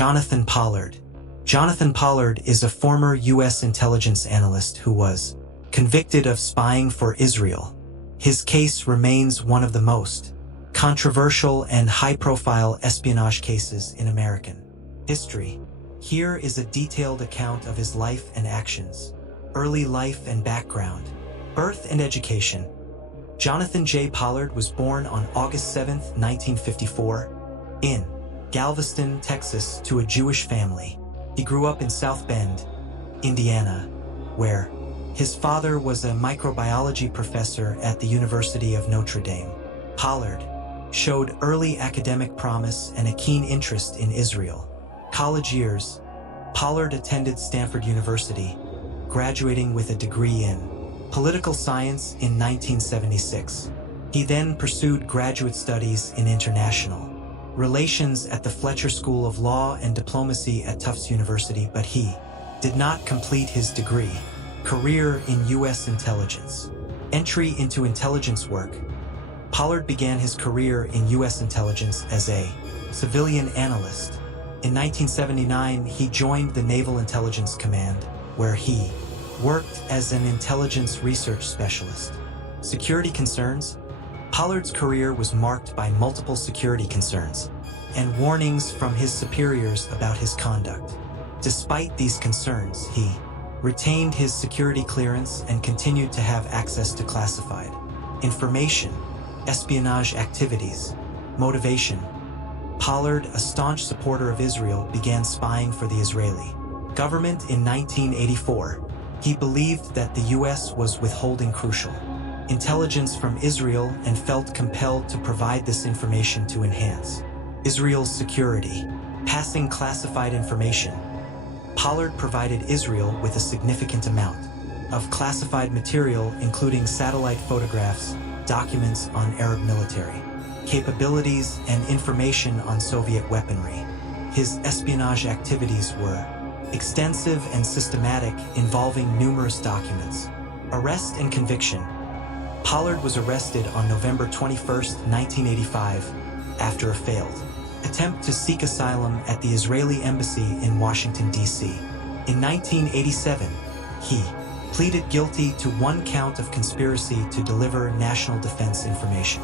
Jonathan Pollard. Jonathan Pollard is a former U.S. intelligence analyst who was convicted of spying for Israel. His case remains one of the most controversial and high-profile espionage cases in American history. Here is a detailed account of his life and actions. Early life and background. Birth and education. Jonathan J. Pollard was born on August 7, 1954, in Galveston, Texas, to a Jewish family. He grew up in South Bend, Indiana, where his father was a microbiology professor at the University of Notre Dame. Pollard showed early academic promise and a keen interest in Israel. College years. Pollard attended Stanford University, graduating with a degree in political science in 1976. He then pursued graduate studies in international relations at the Fletcher School of Law and Diplomacy at Tufts University, but he did not complete his degree. Career in U.S. intelligence. Entry into intelligence work. Pollard began his career in U.S. intelligence as a civilian analyst. In 1979, he joined the Naval Intelligence Command, where he worked as an intelligence research specialist. Security concerns. Pollard's career was marked by multiple security concerns and warnings from his superiors about his conduct. Despite these concerns, he retained his security clearance and continued to have access to classified information. Espionage activities. Motivation. Pollard, a staunch supporter of Israel, began spying for the Israeli government in 1984. He believed that the U.S. was withholding crucial intelligence from Israel and felt compelled to provide this information to enhance Israel's security. Passing classified information. Pollard provided Israel with a significant amount of classified material, including satellite photographs, documents on Arab military capabilities, and information on Soviet weaponry. His espionage activities were extensive and systematic, involving numerous documents. Arrest and conviction. Pollard was arrested on November 21, 1985, after a failed attempt to seek asylum at the Israeli embassy in Washington, D.C. In 1987, he pleaded guilty to one count of conspiracy to deliver national defense information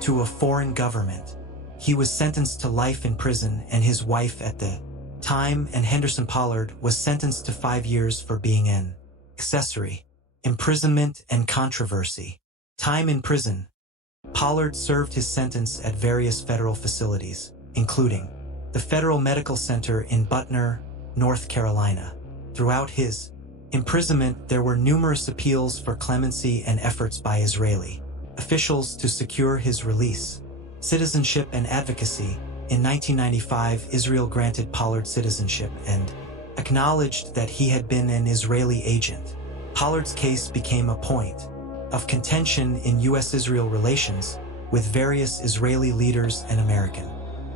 to a foreign government. He was sentenced to life in prison, and his wife at the time, and Henderson Pollard, was sentenced to 5 years for being an accessory. Imprisonment and controversy. Time in prison. Pollard served his sentence at various federal facilities, including the Federal Medical Center in Butner, North Carolina. Throughout his imprisonment, there were numerous appeals for clemency and efforts by Israeli officials to secure his release. Citizenship and advocacy. In 1995, Israel granted Pollard citizenship and acknowledged that he had been an Israeli agent. Pollard's case became a point of contention in U.S.-Israel relations, with various Israeli leaders and American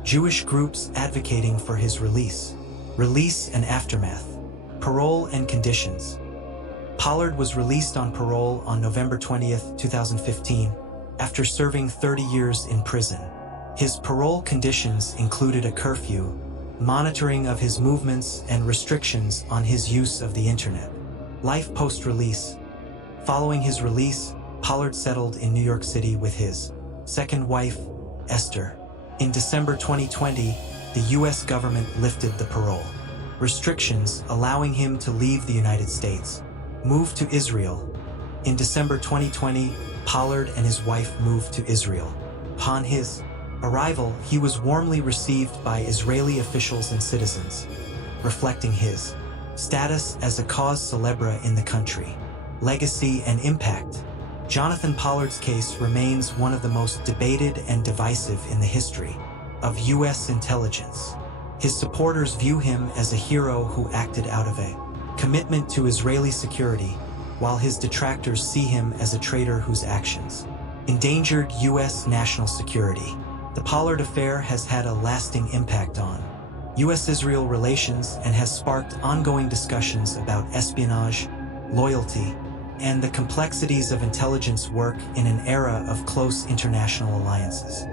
Jewish groups advocating for his release. Release and aftermath. Parole and conditions. Pollard was released on parole on November 20, 2015, after serving 30 years in prison. His parole conditions included a curfew, monitoring of his movements, and restrictions on his use of the internet. Life post-release. Following his release, Pollard settled in New York City with his second wife, Esther. In December 2020, the U.S. government lifted the parole restrictions, allowing him to leave the United States. Moved to Israel. In December 2020, Pollard and his wife moved to Israel. Upon his arrival, he was warmly received by Israeli officials and citizens, reflecting his status as a cause célèbre in the country. Legacy and impact. Jonathan Pollard's case remains one of the most debated and divisive in the history of U.S. intelligence. His supporters view him as a hero who acted out of a commitment to Israeli security, while his detractors see him as a traitor whose actions endangered U.S. national security. The Pollard affair has had a lasting impact on U.S.-Israel relations and has sparked ongoing discussions about espionage, loyalty, and the complexities of intelligence work in an era of close international alliances.